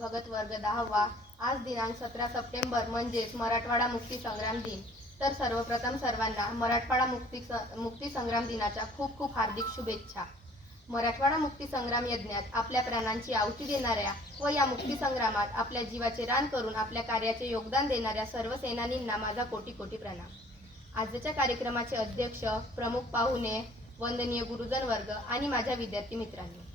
भगत वर्ग दहावा. आज दिनांक सतरा सप्टेंबर म्हणजेच मराठवाडा मुक्ती संग्राम दिन. तर सर्वप्रथम सर्वांना मराठवाडा मुक्ती स- मुक्ती संग्राम दिनाच्या खूप खूप हार्दिक शुभेच्छा. मराठवाडा मुक्ती संग्राम यज्ञात आपल्या प्राणांची आहुती देणाऱ्या व या मुक्ती संग्रामात आपल्या जीवाचे रान करून आपल्या कार्याचे योगदान देणाऱ्या सर्व सेनानींना माझा कोटी कोटी प्रणाम. आजच्या कार्यक्रमाचे अध्यक्ष प्रमुख पाहुणे वंदनीय गुरुजन वर्ग आणि माझ्या विद्यार्थी मित्रांनी.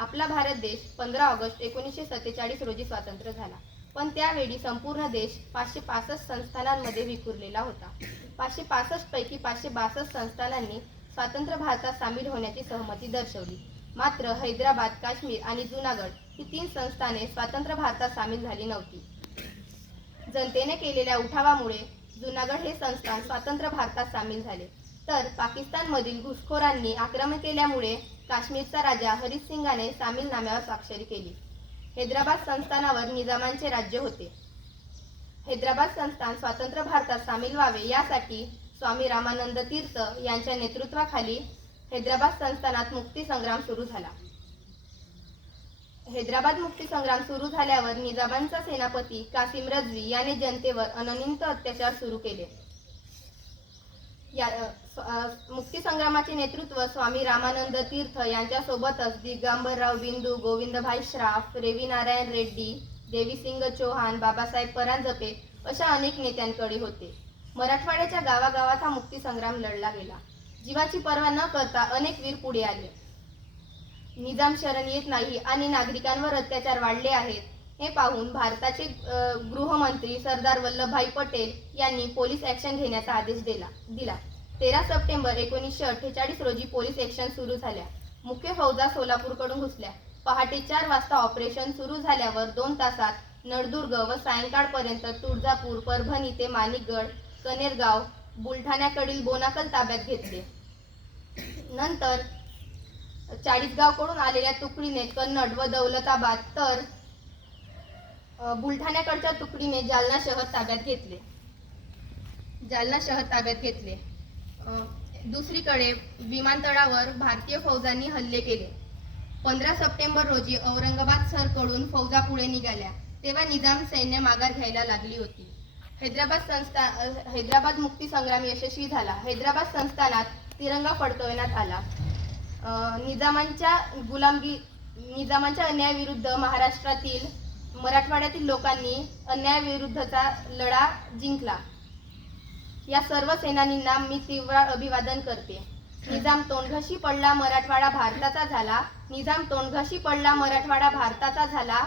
आपला भारत देश पंधरा ऑगस्ट एकोणीसशे सत्तेचाळीस रोजी स्वातंत्र्य झाला. पण त्यावेळी संपूर्ण देश पाचशे पासष्ट संस्थानांमध्ये विखुरलेला होता. पाचशे पासष्ट पैकी पाचशे बासष्ट संस्थानांनी स्वातंत्र्य भारतात सामील होण्याची सहमती दर्शवली. मात्र हैदराबाद काश्मीर आणि जुनागड ही तीन संस्थाने स्वातंत्र्य भारतात सामील झाली नव्हती. जनतेने केलेल्या उठावामुळे जुनागड हे संस्थान स्वातंत्र्य भारतात सामील झाले. तर पाकिस्तानमधील घुसखोरांनी आक्रमण केल्यामुळे काश्मीरचा राजा हरित सिंगाने सामीलनाम्यावर स्वाक्षरी केली. हैदराबाद संस्थानावर निजामांचे राज्य होते. हैदराबाद संस्थान स्वतंत्र भारतात सामील व्हावे यासाठी स्वामी रामानंद तीर्थ यांच्या नेतृत्वाखाली हैदराबाद संस्थानात मुक्ती संग्राम सुरू झाला. हैदराबाद मुक्ती संग्राम सुरू झाल्यावर निजामांचा सेनापती कासिम रजवी याने जनतेवर अननिंत अत्याचार सुरू केले. या मुक्ती संग्रामाचे नेतृत्व स्वामी रामानंद तीर्थ यांच्यासोबतच दिगंबरराव बिंदू गोविंदभाई श्राफ रेवी नारायण रेड्डी देवीसिंग चौहान बाबासाहेब परांजपे अशा अनेक नेत्यांकडे होते. मराठवाड्याच्या गावागावात हा मुक्ती संग्राम लढला गेला. जीवाची पर्वा न करता अनेक वीर पुढे आले. निजाम शरण येत नाही आणि नागरिकांवर अत्याचार वाढले आहेत हे पाहून भारताचे गृहमंत्री सरदार वल्लभभाई पटेल यांनी पोलीस ॲक्शन घेण्याचा आदेश दिला दिला. तेरा सप्टेंबर एकोणीसशे अठ्ठेचाळीस रोजी पोलीस एक्शन सुरू झाल्या. मुख्य फौजा सोलापूरकडून घुसल्या. पहाटे चार वाजता ऑपरेशन सुरू झाल्यावर दोन तासात नळदुर्ग व सायंकाळपर्यंत तुळजापूर परभणी ते माणिकगड कनेरगाव बुलढाण्याकडील बोनाकल ताब्यात घेतले. नंतर चाळीसगावकडून आलेल्या तुकडीने कन्नड व दौलताबाद तर बुलढाण्याकडच्या तुकडीने जालना शहर ताब्यात घेतले. जालना शहर ताब्यात घेतले. दुसरीकडे विमानतळावर भारतीय फौजांनी हल्ले केले. पंधरा सप्टेंबर रोजी औरंगाबाद सरकडून फौजा पुढे निघाल्या तेव्हा निजाम सैन्य माघार घ्यायला लागली होती. हैदराबाद संस्था हैदराबाद मुक्ती संग्राम यशस्वी झाला. हैदराबाद संस्थानात तिरंगा फडकविण्यात आला. निजामांच्या गुलामगी निजामांच्या अन्यायाविरुद्ध महाराष्ट्रातील मराठवाड्यातील लोकांनी अन्यायाविरुद्धचा लढा जिंकला. या सर्व सेनानींना मी तीव्र अभिवादन करते. निजाम तोंडघशी पडला मराठवाडा भारताचा झाला. निजाम तोंडघशी पडला मराठवाडा भारताचा झाला.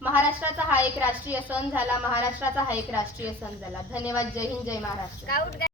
महाराष्ट्राचा हा एक राष्ट्रीय सण झाला महाराष्ट्राचा हा एक राष्ट्रीय सण झाला. धन्यवाद. जय हिंद जय महाराष्ट्र.